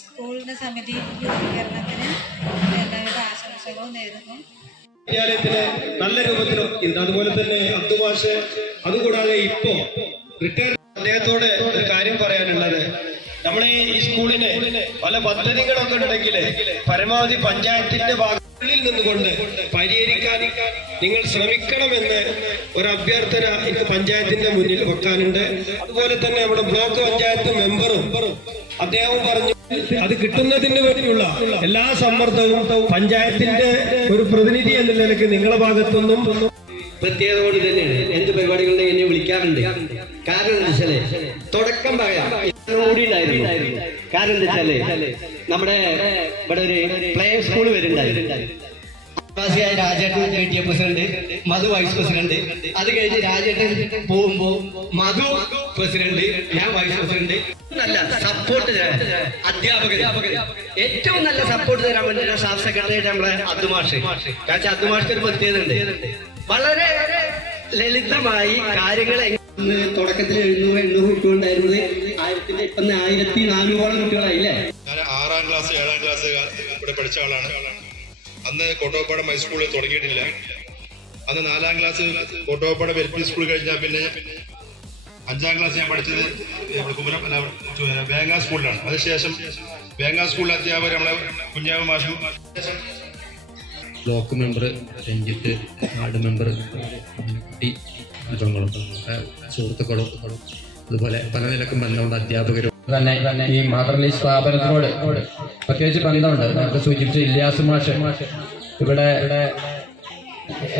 സ്കൂളിൻ്റെ സമിതി രൂപീകരണത്തിന് എല്ലാവിധ ആശംസകളും നേരുന്നു. വിദ്യാലയത്തിന് നല്ല രൂപത്തിൽ അതുപോലെ തന്നെ അബ്ദുമാഷ്, അതുകൂടാതെ ഇപ്പോ റിട്ടയർ അദ്ദേഹത്തോട് ഒരു കാര്യം പറയാനുള്ളത്, നമ്മളെ ഈ സ്കൂളിന് പല പദ്ധതികളൊക്കെ ഉണ്ടെങ്കിൽ പരമാവധി പഞ്ചായത്തിന്റെ ഭാഗങ്ങളിൽ നിന്നുകൊണ്ട് പരിഹരിക്കാൻ നിങ്ങൾ ശ്രമിക്കണമെന്ന് ഒരു അഭ്യർത്ഥന എനിക്ക് പഞ്ചായത്തിന്റെ മുന്നിൽ വെക്കാനുണ്ട്. അതുപോലെ തന്നെ നമ്മുടെ ബ്ലോക്ക് പഞ്ചായത്ത് മെമ്പറും അദ്ദേഹം പറഞ്ഞു, അത് കിട്ടുന്നതിന് വേണ്ടിയുള്ള എല്ലാ സമ്മർദ്ദവും പഞ്ചായത്തിന്റെ ഒരു പ്രതിനിധി എന്ന നിലയ്ക്ക് നിങ്ങളുടെ ഭാഗത്തുനിന്നും പ്രത്യേകത കൊണ്ട് തന്നെയാണ് എന്ത് പരിപാടികളുടെ എന്നെ വിളിക്കാറുണ്ട്. കാരണം എന്താ വെച്ചാല് തുടക്കം പറയാം കൂടി ഉണ്ടായിരുന്നു. കാരണം എന്താ വെച്ചാല് നമ്മുടെ ഇവിടെ ഒരു പ്ലേ സ്കൂൾ വരുന്നുണ്ടായിരുന്നു. രാജേട്ടൻ PTA പ്രസിഡന്റ്, മധു വൈസ് പ്രസിഡന്റ്. അത് കഴിഞ്ഞ് രാജേട്ടൻ പോകുമ്പോ മധു പ്രസിഡന്റ്, ഞാൻ വൈസ് പ്രസിഡന്റ്. നല്ല സപ്പോർട്ട് അധ്യാപകർ, ഏറ്റവും നല്ല സപ്പോർട്ട് തരാൻ വേണ്ടി സ്റ്റാഫ് സെക്രട്ടറി നമ്മളെ അബ്ദുമാഷ്. കാരണം അബ്ദുമാഷ്ക്ക് ഒരു പ്രത്യേകത ഉണ്ട്, വളരെ ലളിതമായി കാര്യങ്ങൾ. തുടക്കത്തിൽ 700 കുട്ടികളുണ്ടായിരുന്നത് ഇപ്പൊ 1400 കുട്ടികളായില്ലേ. ഞാൻ 6ാം ക്ലാസ് 7ാം ക്ലാസ് ഇവിടെ പഠിച്ച ആളാണ്. അന്ന് കോട്ടോപ്പാടം ഹൈസ്കൂളിൽ തുടങ്ങിയിട്ടില്ല. അന്ന് 4ാം ക്ലാസ് കോട്ടോപ്പാടം LP സ്കൂൾ കഴിഞ്ഞാൽ പിന്നെ 5ാം ക്ലാസ് ഞാൻ പഠിച്ചത് വേങ്ങ സ്കൂളിലാണ്. അതിനുശേഷം വേങ്ങ സ്കൂളിലെ അധ്യാപകർ നമ്മളെ കുഞ്ഞാവ് മാഷും, block member Ranjith, ward member Kutty, സുഹൃത്തുക്കളും അതുപോലെ പല നിലക്കും ബന്ധമുണ്ട്. അധ്യാപകരും തന്നെ ഈ മാതൃലി സ്ഥാപനത്തിനോട് പ്രത്യേകിച്ച് ബന്ധമുണ്ട്. നമുക്ക് സൂചിപ്പിച്ച ഇല്യാസ് മാഷ് ഇവിടെ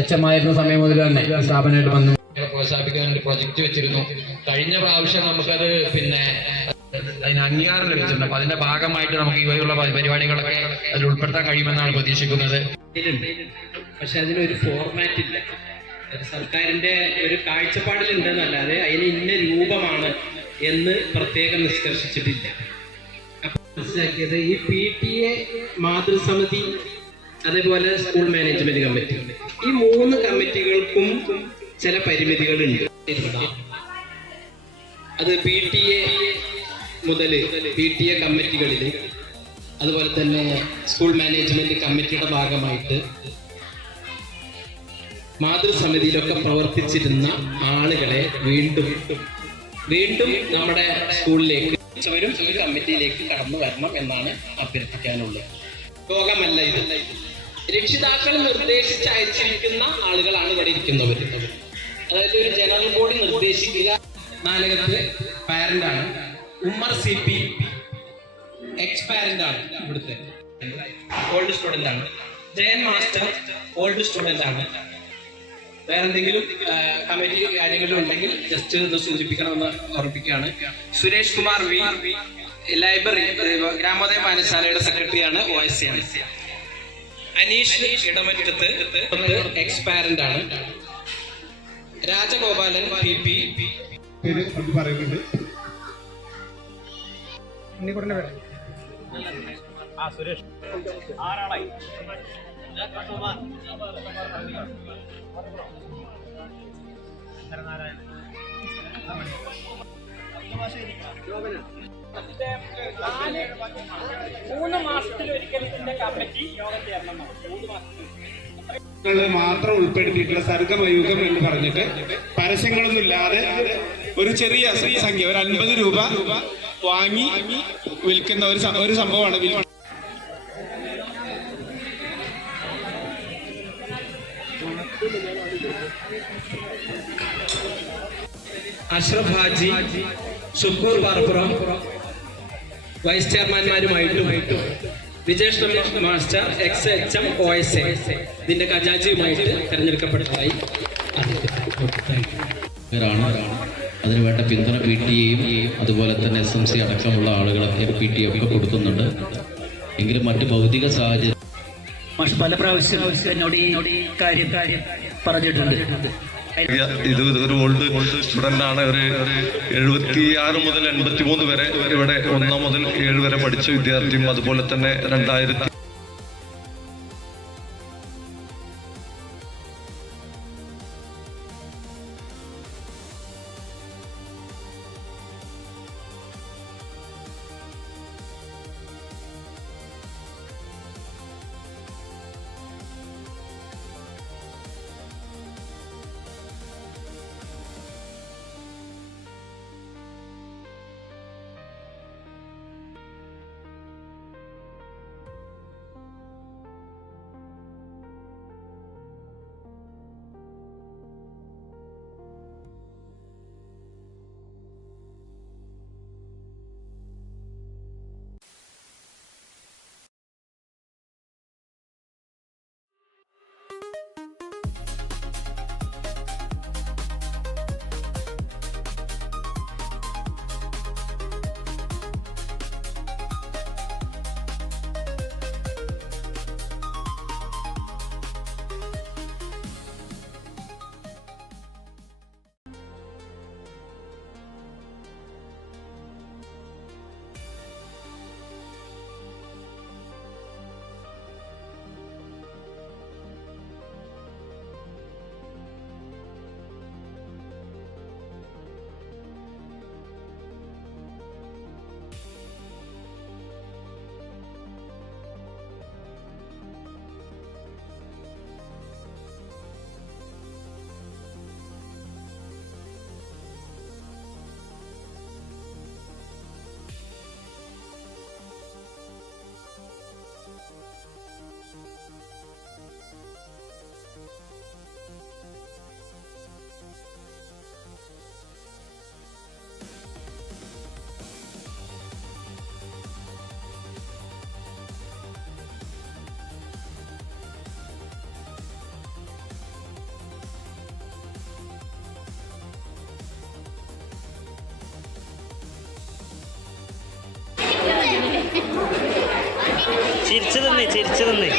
HM ആയിരുന്ന സമയം മുതൽ തന്നെ സ്ഥാപനമായിട്ട് ബന്ധം പ്രോത്സാഹിപ്പിക്കാൻ വേണ്ടി പ്രൊജക്ട് വെച്ചിരുന്നു. കഴിഞ്ഞ പ്രാവശ്യം നമുക്കത് പിന്നെ അതിന് അംഗീകാരം ലഭിച്ചിട്ടുണ്ട്. അപ്പൊ അതിന്റെ ഭാഗമായിട്ട് നമുക്ക് ഇവയുള്ള പരിപാടികളൊക്കെ അതിൽ ഉൾപ്പെടുത്താൻ കഴിയുമെന്നാണ് പ്രതീക്ഷിക്കുന്നത്. പക്ഷെ അതിനൊരു ഫോർമാറ്റ് ഇല്ല. സർക്കാരിന്റെ ഒരു കാഴ്ചപ്പാടിലുണ്ടെന്നല്ലാതെ അതിന് ഇന്ന രൂപമാണ് എന്ന് പ്രത്യേകം നിഷ്കർഷിച്ചിട്ടില്ല. അപ്പോൾ മനസ്സിലാക്കിയത് ഈ PTA മാതൃസമിതി, അതേപോലെ സ്കൂൾ മാനേജ്മെന്റ് കമ്മിറ്റി, ഈ 3 കമ്മിറ്റികൾക്കും ചില പരിമിതികളുണ്ട്. അത് PTA മുതൽ PTA കമ്മിറ്റികളിൽ, അതുപോലെ തന്നെ സ്കൂൾ മാനേജ്മെന്റ് കമ്മിറ്റിയുടെ ഭാഗമായിട്ട് മാതൃസമിതിയിലൊക്കെ പ്രവർത്തിച്ചിരുന്ന ആളുകളെ വീണ്ടും നമ്മുടെ സ്കൂളിലേക്ക് വരും ഈ കമ്മിറ്റിയിലേക്ക് കടന്നു വരണം എന്നാണ് അഭ്യർത്ഥിക്കാനുള്ളത്. യോഗമല്ല ഇത്, രക്ഷിതാക്കൾ നിർദ്ദേശിച്ച് അയച്ചിരിക്കുന്ന ആളുകളാണ് ഇവിടെ ഇരിക്കുന്നവർ. അതായത് ഒരു ജനറൽ ബോഡി നിർദ്ദേശിക്കുക. നാലകത്ത് പാരന്റാണ്, ഉമ്മർ CP എക്സ് പാരന്റ് ആണ്, ഇവിടുത്തെ ഓൾഡ് സ്റ്റുഡന്റ് ആണ്. ജയൻ മാസ്റ്റർ ഓൾഡ് സ്റ്റുഡന്റ് ആണ്. വേറെ എന്തെങ്കിലും കമ്മിറ്റി കാര്യങ്ങളും ഉണ്ടെങ്കിൽ ജസ്റ്റ് ഒന്ന് സൂചിപ്പിക്കണമെന്ന് ഓർമ്മിപ്പിക്കുകയാണ്. സുരേഷ് കുമാർ V ലൈബ്രറി ഗ്രാമോദയ വായനശാലയുടെ സെക്രട്ടറിയാണ്, OSC ആണ്. അനീഷ് ഇടമറ്റത്ത് എക്സ് പാരന്റ് ആണ്. രാജഗോപാലൻ PP പറയുന്നുണ്ട്. സുരേഷ് ആരാളായി നാരായണൻ 3 മാസത്തിലൊരിക്കൽ കമ്മിറ്റി യോഗം ചേരണം. 3 മാസത്തിൽ മാത്രം ഉൾപ്പെടുത്തിയിട്ടുള്ള സർഗമയുഗം എന്ന് പറഞ്ഞിട്ട് പരസ്യങ്ങളൊന്നും ഇല്ലാതെ ഒരു ചെറിയ സംഖ്യ, ഒരു 50 രൂപ വാങ്ങി വിൽക്കുന്ന ഒരു സംഭവമാണ്. അഷ്റഫ് ഹാജി, ഷുക്കൂർ പാർപ്പുറം വൈസ് ചെയർമാൻമാരുമായിട്ടും വിജയകൃഷ്ണ മാസ്റ്റർ XHM OSA ഇതിന്റെ ഖജാൻജിയുമായിട്ട് തെരഞ്ഞെടുക്കപ്പെട്ടതായി അതിനുവേണ്ട പിന്തുണ PTA-യും അതുപോലെ തന്നെ SMC അടക്കമുള്ള ആളുകളൊക്കെ PTA ഒക്കെ കൊടുക്കുന്നുണ്ട്. എങ്കിലും മറ്റ് ഭൗതിക സാഹചര്യം പല പ്രാവശ്യം എന്നോട് ഈ കാര്യം പറഞ്ഞിട്ടുണ്ട്. ഇത് ഒരു ഓൾഡ് സ്റ്റുഡന്റ് ആണ്. ഒരു 76 മുതൽ 83 വരെ ഇവിടെ 1 മുതൽ 7 വരെ പഠിച്ച വിദ്യാർത്ഥിയും അതുപോലെ തന്നെ 2000 ചിരിച്ചു തന്നെ